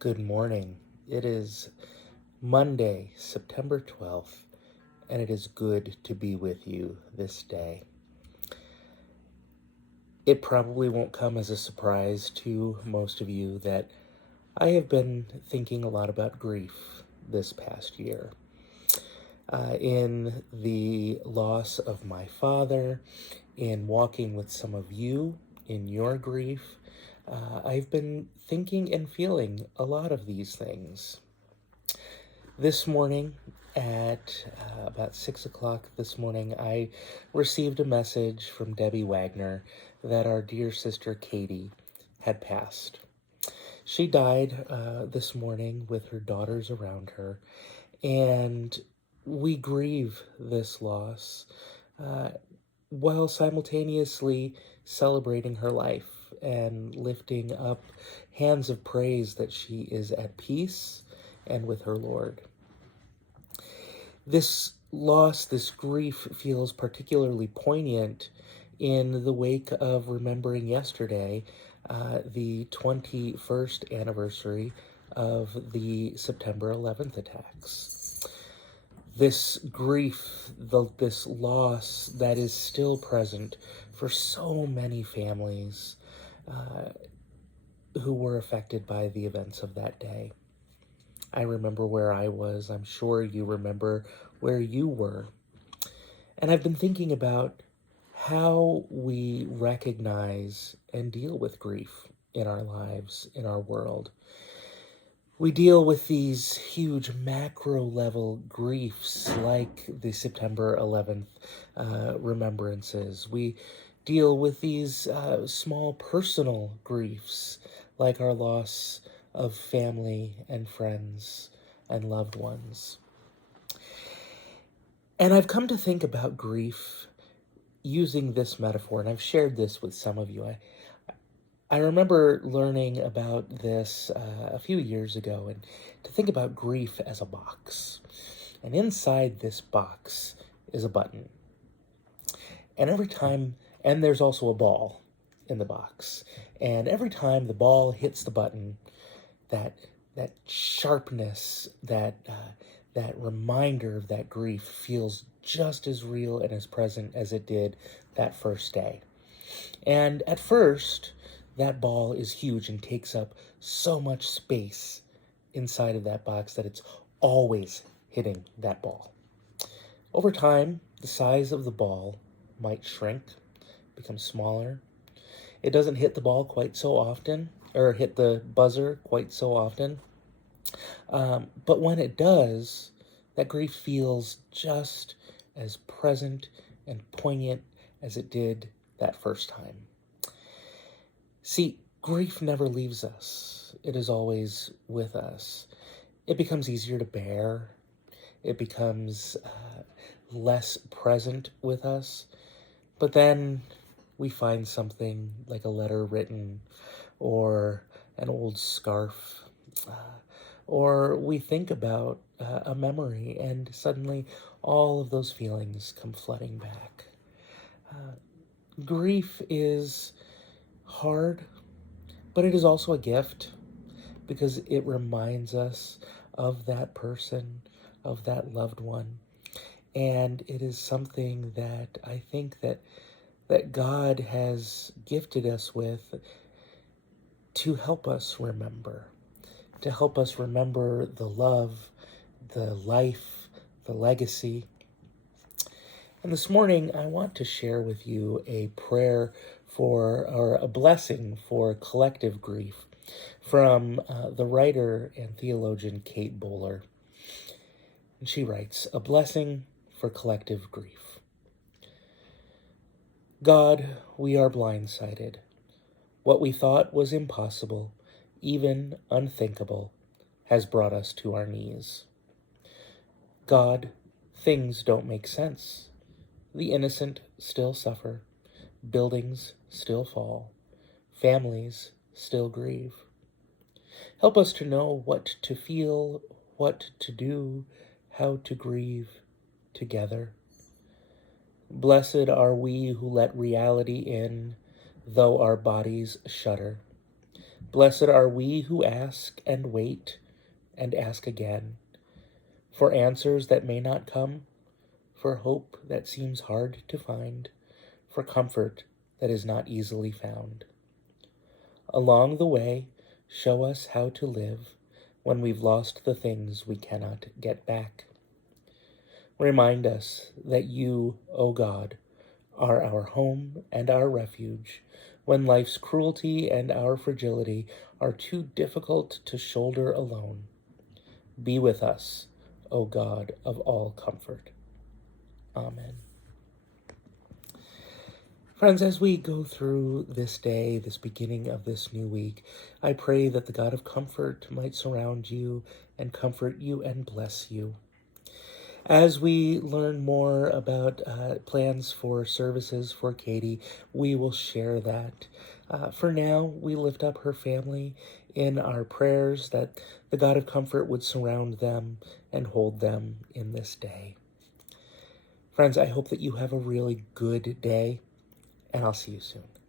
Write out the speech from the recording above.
Good morning. It is Monday, September 12th, and it is good to be with you this day. It probably won't come as a surprise to most of you that I have been thinking a lot about grief this past year. In the loss of my father, in walking with some of you in your grief, I've been thinking and feeling a lot of these things. This morning at about 6 o'clock this morning, I received a message from Debbie Wagner that our dear sister Katie had passed. She died this morning with her daughters around her, and we grieve this loss while simultaneously celebrating her life and lifting up hands of praise that she is at peace and with her Lord. This loss, this grief feels particularly poignant in the wake of remembering yesterday, the 21st anniversary of the September 11th attacks. This grief, this loss that is still present for so many families who were affected by the events of that day. I remember where I was. I'm sure you remember where you were. And I've been thinking about how we recognize and deal with grief in our lives, in our world. We deal with these huge macro level griefs like the September 11th remembrances. We deal with these small personal griefs like our loss of family and friends and loved ones. And I've come to think about grief using this metaphor, and I've shared this with some of you. I remember learning about this a few years ago, and to think about grief as a box. And inside this box is a button. And and there's also a ball in the box. And every time the ball hits the button, that sharpness, that reminder of that grief feels just as real and as present as it did that first day. And at first, that ball is huge and takes up so much space inside of that box that it's always hitting that ball. Over time, the size of the ball might shrink, become smaller. It doesn't hit the ball quite so often, or hit the buzzer quite so often. But when it does, that grief feels just as present and poignant as it did that first time. See, grief never leaves us. It is always with us. It becomes easier to bear. It becomes less present with us. But then we find something like a letter written or an old scarf, or we think about a memory, and suddenly all of those feelings come flooding back. Grief is hard, but it is also a gift because it reminds us of that person, of that loved one. And it is something that I think that God has gifted us with to help us remember the love, the life, the legacy. And this morning, I want to share with you a prayer or a blessing for collective grief from the writer and theologian Kate Bowler. And she writes, "A blessing for collective grief. God, we are blindsided. What we thought was impossible, even unthinkable, has brought us to our knees. God, things don't make sense. The innocent still suffer. Buildings still fall. Families still grieve. Help us to know what to feel, what to do, how to grieve together. Blessed are we who let reality in, though our bodies shudder. Blessed are we who ask and wait and ask again, for answers that may not come, for hope that seems hard to find, for comfort that is not easily found. Along the way, show us how to live when we've lost the things we cannot get back. Remind us that you, O God, are our home and our refuge when life's cruelty and our fragility are too difficult to shoulder alone. Be with us, O God of all comfort. Amen. Friends, as we go through this day, this beginning of this new week, I pray that the God of comfort might surround you and comfort you and bless you. As we learn more about plans for services for Katie, we will share that. For now, we lift up her family in our prayers that the God of comfort would surround them and hold them in this day. Friends, I hope that you have a really good day, and I'll see you soon.